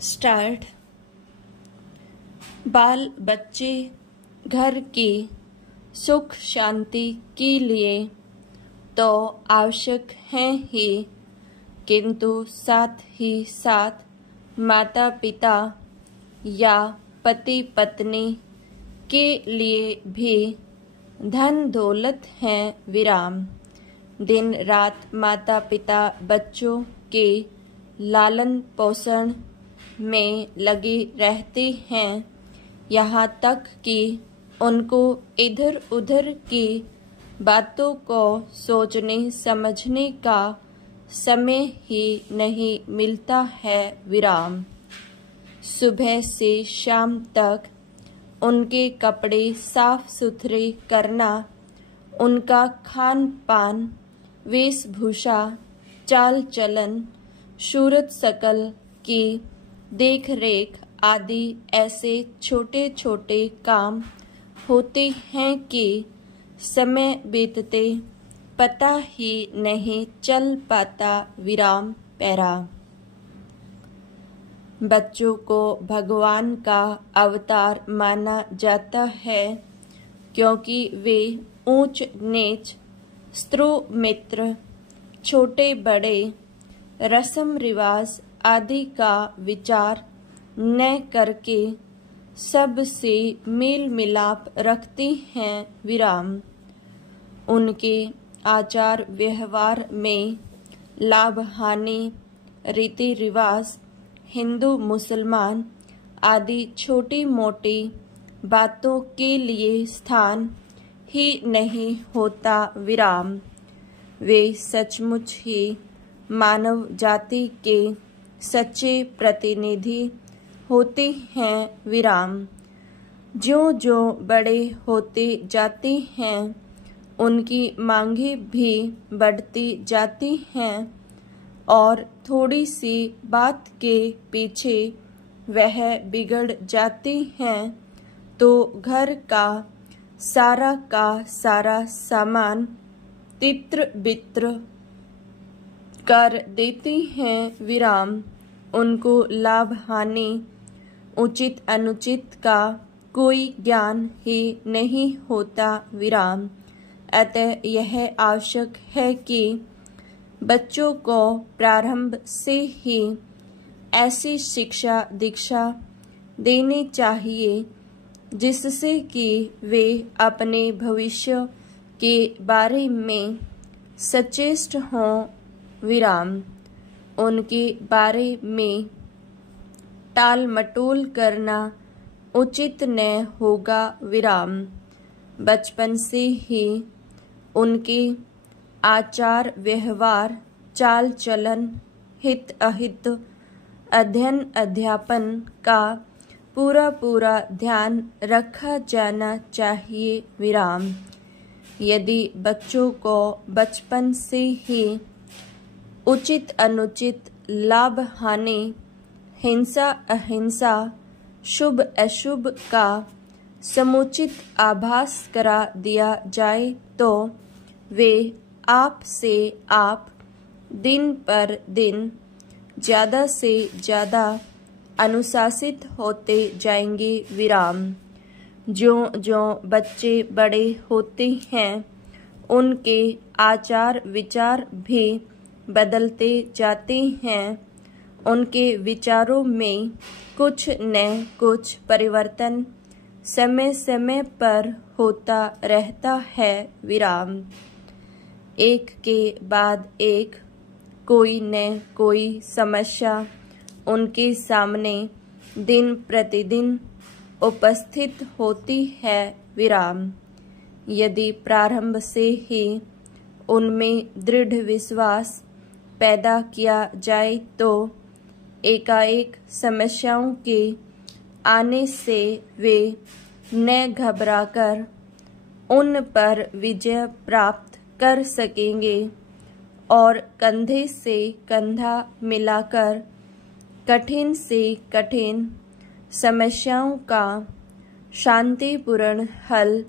Start. बाल बच्चे घर की सुख शांति के लिए तो आवश्यक हैं ही, किंतु साथ ही साथ माता पिता या पति पत्नी के लिए भी धन दौलत है विराम। दिन रात माता पिता बच्चों के लालन पोषण में लगे रहते हैं, यहाँ तक कि उनको इधर उधर की बातों को सोचने समझने का समय ही नहीं मिलता है विराम। सुबह से शाम तक उनके कपड़े साफ सुथरे करना, उनका खान पान, वेशभूषा, चाल चलन, सूरत शकल की देख रेख आदि ऐसे छोटे छोटे काम होते हैं कि समय बीतते पता ही नहीं चल पाता विराम पैरा। बच्चों को भगवान का अवतार माना जाता है, क्योंकि वे ऊंच नीच, स्त्रु मित्र, छोटे बड़े, रस्म रिवाज आदि का विचार न करके सबसे मेल मिलाप रखते हैं विराम। उनके आचार व्यवहार में लाभ हानि, रीति रिवाज, हिंदू मुसलमान आदि छोटी मोटी बातों के लिए स्थान ही नहीं होता विराम। वे सचमुच ही मानव जाति के सच्चे प्रतिनिधि होते हैं विराम। ज्यों ज्यों बड़े होते जाते हैं, उनकी मांगे भी बढ़ती जाती हैं और थोड़ी सी बात के पीछे वह बिगड़ जाती हैं तो घर का सारा सामान तित्र बित्र कर देती हैं विराम। उनको लाभ हानि, उचित अनुचित का कोई ज्ञान ही नहीं होता विराम। अतः यह आवश्यक है कि बच्चों को प्रारंभ से ही ऐसी शिक्षा दीक्षा देनी चाहिए जिससे कि वे अपने भविष्य के बारे में सचेष्ट हों विराम। उनके बारे में टाल मटोल करना उचित न होगा विराम। बचपन से ही उनके आचार व्यवहार, चाल चलन, हित अहित, अध्ययन अध्यापन का पूरा ध्यान रखा जाना चाहिए विराम। यदि बच्चों को बचपन से ही उचित अनुचित, लाभ हानि, हिंसा अहिंसा, शुभ अशुभ का समुचित आभास करा दिया जाए तो वे आप से आप दिन पर दिन ज्यादा से ज्यादा अनुशासित होते जाएंगे विराम। ज्यों ज्यों बच्चे बड़े होते हैं, उनके आचार विचार भी बदलते जाते हैं। उनके विचारों में कुछ न कुछ परिवर्तन समय समय पर होता रहता है विराम। एक के बाद एक कोई न कोई समस्या उनके सामने दिन प्रतिदिन उपस्थित होती है विराम। यदि प्रारंभ से ही उनमें दृढ़ विश्वास पैदा किया जाए तो एकाएक समस्याओं के आने से वे न घबराकर उन पर विजय प्राप्त कर सकेंगे और कंधे से कंधा मिलाकर कठिन से कठिन समस्याओं का शांतिपूर्ण हल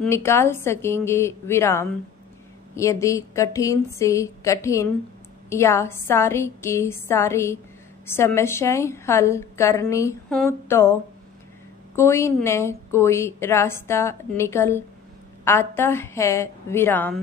निकाल सकेंगे विराम। यदि कठिन से कठिन या सारी की सारी समस्याएं हल करनी हो तो कोई न कोई रास्ता निकल आता है विराम।